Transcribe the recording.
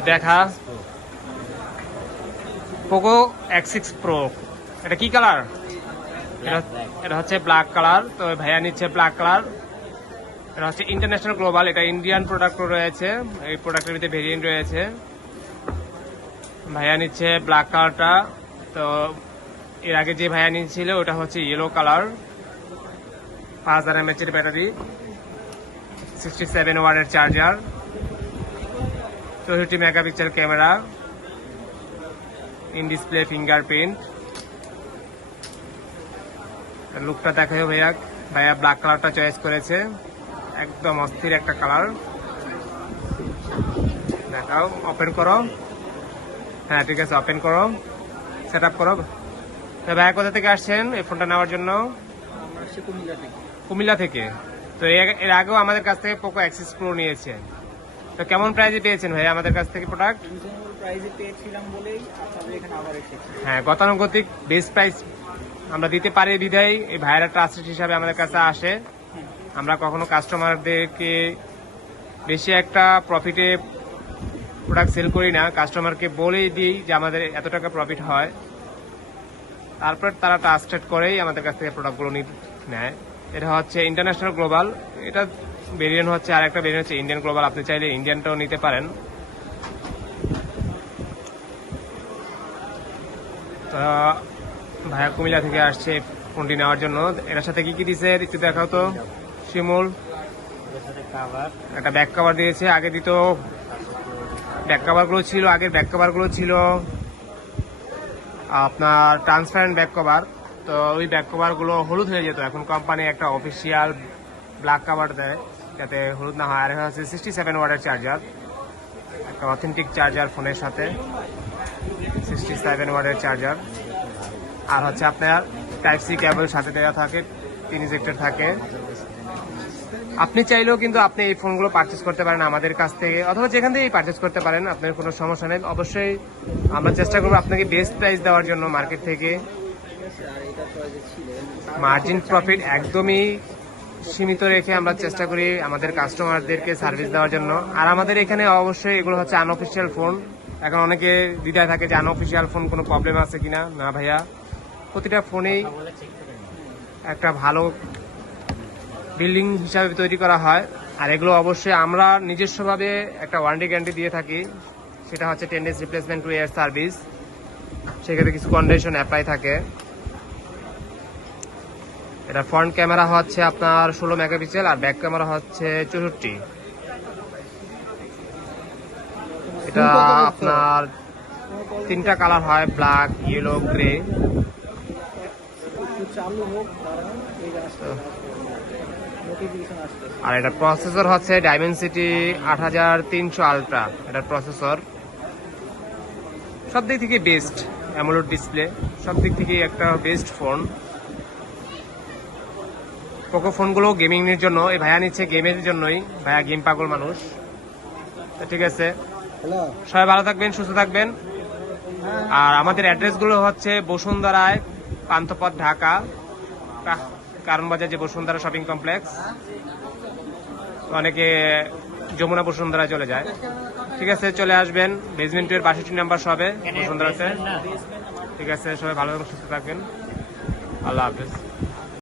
একটু দেখা Poco X6 Pro। এটা কি কালার? এটা হচ্ছে ব্ল্যাক কালার। তো ভাইয়া নিচ্ছে ব্ল্যাক কালার। এটা হচ্ছে ইন্টারন্যাশনাল গ্লোবাল, এটা ইন্ডিয়ান প্রোডাক্টও রয়েছে, এই প্রোডাক্টের ভিতরে ভেরিয়েন্ট রয়েছে। ভাইয়া নিচ্ছে ব্ল্যাক কালারটা। তো এর আগে যে ভাইয়া নিচ্ছিল ওটা হচ্ছে ইয়েলো কালার। 5000 mAh এর ব্যাটারি, 67 ওয়াটের charger, 64 megapixel camera, in display fingerprint. লুকটা দেখাও ভাইয়া। ভাইয়া ব্ল্যাক কালারটা চয়েস করেছে, একদম অস্থির একটা কালার। দেখাও, ওপেন করো। হ্যাঁ ঠিক আছে, ওপেন করো, সেট আপ করো। তো ভাইয়া কোথা থেকে আসছেন এই ফোনটা নেওয়ার জন্য? কুমিল্লা থেকে। তো এর আগেও আমাদের কাছ থেকে পোকো X6 Pro নিয়েছেন। তো কেমন প্রাইসে পেয়েছেন ভাই আমাদের কাছ থেকে প্রোডাক্ট? হ্যাঁ, গতানুগতিক বেস্ট প্রাইস আমরা দিতে পারি বিধায় এই ভাইরা ট্রাস্টেড হিসাবে আমাদের কাছে আসে। আমরা কখনো কাস্টমারদেরকে বেশি একটা প্রফিটে প্রোডাক্ট সেল করি না, কাস্টমারকে বলেই দিই যে আমাদের এত টাকা প্রফিট হয়, তারপর তারা ট্রাস্টেড করেই আমাদের কাছ থেকে প্রোডাক্টগুলো নেয়। এটা হচ্ছে ইন্টারন্যাশনাল গ্লোবাল, এটা ভেরিয়েন্ট হচ্ছে, আর একটা ভেরিয়েন্ট হচ্ছে ইন্ডিয়ান গ্লোবাল। আপনি চাইলে ইন্ডিয়ানটাও নিতে পারেন। তো ভাইয়া কুমিল্লা থেকে আসছে ফোনটি নেওয়ার জন্য। এটার সাথে কি কি দিছে একটু দেখাও তো শিমুল। একটা ব্যাক কভার দিয়েছে, আগে দিত ব্যাক কভারগুলো ছিল, আগের ব্যাক কভারগুলো ছিল আপনার ট্রান্সপারেন্ট ব্যাক কভার। তো ওই ব্যাক কভারগুলো হলুদ হয়ে যেত, এখন কোম্পানি একটা অফিসিয়াল ব্ল্যাক কভার দেয় যাতে হলুদ না হয়। আর এখানে হচ্ছে 67 ওয়াটের চার্জার, একটা অথেন্টিক চার্জার ফোনের সাথে, 67 ওয়াটের চার্জার। আর হচ্ছে আপনার টাইপ সি কেবল সাথে দেওয়া থাকে, 3 ইজেক্টর থাকে। আপনি চাইলেও কিন্তু আপনি এই ফোনগুলো পারচেস করতে পারেন আমাদের কাছ থেকে, অথবা যেখান থেকেই পারচেস করতে পারেন, আপনার কোনো সমস্যা নেই। অবশ্যই আমরা চেষ্টা করবো আপনাকে বেস্ট প্রাইস দেওয়ার জন্য মার্কেট থেকে। মার্জিন প্রফিট একদমই সীমিত রেখে আমরা চেষ্টা করি আমাদের কাস্টমারদেরকে সার্ভিস দেওয়ার জন্য। আর আমাদের এখানে অবশ্যই এগুলো হচ্ছে আনঅফিসিয়াল ফোন। এখন অনেকে দ্বিধায় থাকে যে আনঅফিসিয়াল ফোন কোনো প্রবলেম আছে কিনা। না ভাইয়া, প্রতিটা ফোনেই একটা ভালো বিল্ডিং হিসাবে তৈরি করা হয়। আর এগুলো অবশ্যই আমরা নিজস্বভাবে একটা ওয়ারেন্টি গ্যারান্টি দিয়ে থাকি, সেটা হচ্ছে 10 days রিপ্লেসমেন্ট 2 years সার্ভিস। সেক্ষেত্রে কিছু কন্ডিশন অ্যাপ্লাই থাকে। এটা ফ্রন্ট ক্যামেরা হচ্ছে আপনার 16 মেগাপিক্সেল আর ব্যাক ক্যামেরা হচ্ছে 64। এটা আপনার 3টা কালার হয়, ব্ল্যাক, ইয়েলো, গ্রে। আর এটা প্রসেসর হচ্ছে ডাইমেনসিটি 8300 আলট্রা। এটার প্রসেসর সব দিক থেকে বেস্ট, অ্যামোলেড ডিসপ্লে, সব দিক থেকে একটা বেস্ট ফোন। পোকো ফোনগুলো গেমিং এর জন্য, এই ভাইয়া নিচ্ছে গেমের জন্যই, ভাইয়া গেম পাগল মানুষ। ঠিক আছে, সবাই ভালো থাকবেন, সুস্থ থাকবেন। আর আমাদের অ্যাড্রেসগুলো হচ্ছে বসুন্ধরায়, পান্থপথ, ঢাকা, কারণ বাজার যে বসুন্ধরা শপিং কমপ্লেক্স, অনেকে যমুনা বসুন্ধরায় চলে যায়। ঠিক আছে, চলে আসবেন, বেসমেন্টের 62 নাম্বার সবে বসুন্ধরাতে। ঠিক আছে, সবাই ভালো সুস্থ থাকবেন, আল্লাহ হাফেজ।